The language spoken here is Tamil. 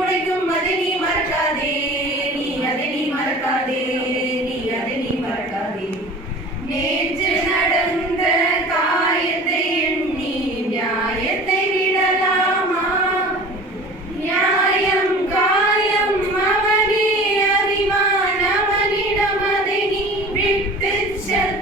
உடைக்கும் அதை நீ மறக்காதே, நீ அதை நீ மறக்காதே, நீ அதை நீ மறக்காதே. நேற்று நடந்த காயத்தை எண்ணி நியாயத்தை விடலாமா? நியாயம் காயம் அவனே அறிவான், அவனிடம் அதை நீ விட்டுச் செல்.